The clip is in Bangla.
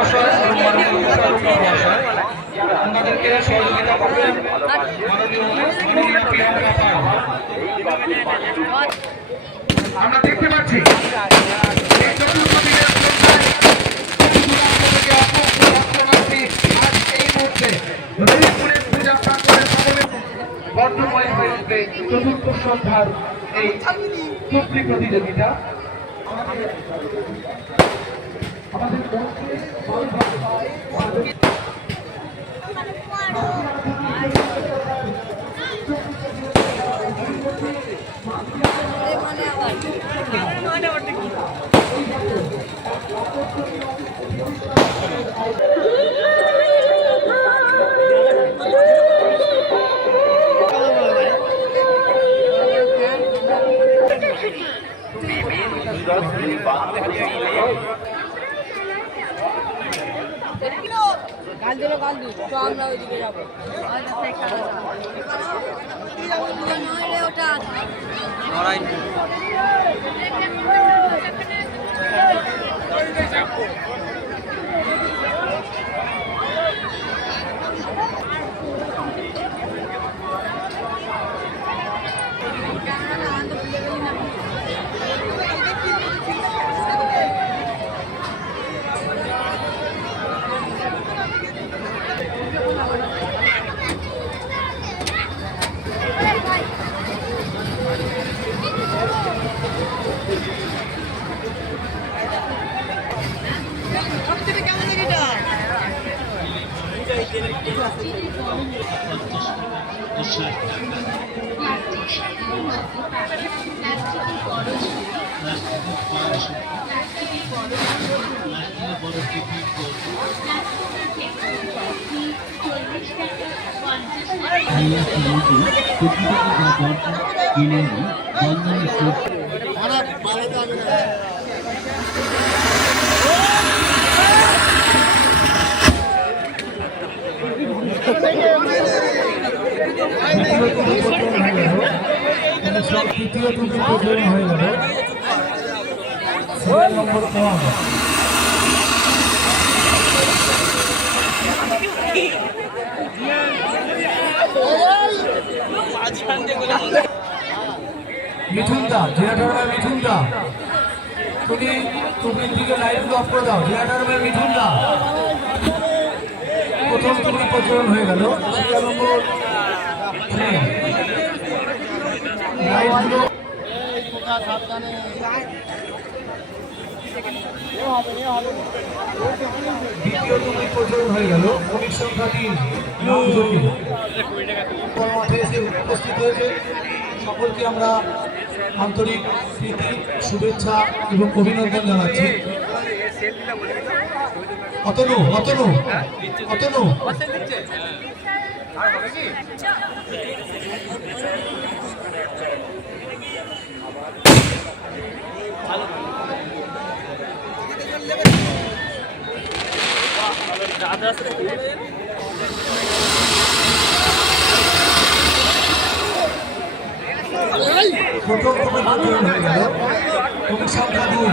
মহাশয় এবং মাননীয় বিচারক মহাশয় আমাদেরকে সহযোগিতা করবেন মাননীয় প্রিয়াঙ্কা পাল। আমরা দেখতে পাচ্ছি বর্ণময় হয়ে উঠবে চতুর্থ সন্ধ্যার এই চুক্তি প্রতিযোগিতা। আমাদের কাল দিল তো আমরা ওইদিকে যাবো ওটা তৃতীয় টুকু প্রচলন হয়ে গেল। সিরিয়াল নম্বর 1 মিঠুন দা, জিরাটার মিঠুন দা, তুমি টুপির দিকে লাইট অফ করে দাও। জিরাটার মিঠুন দা প্রথম টুকরি প্রচলন হয়ে গেল। সিরিয়াল নম্বর 3 লাইটগুলো দ্বিতীয় টুকরি প্রচলন হয়ে গেল। কমিক সংখ্যা 3 মাঠে এসে উপস্থিত হয়েছে সকলকে আমরা আন্তরিক প্রীতি, শুভেচ্ছা এবং অভিনন্দন জানাচ্ছি। অতনু অতনু অতনু প্রথম প্রচলন হয়ে গেল। কমিক সংখ্যা 2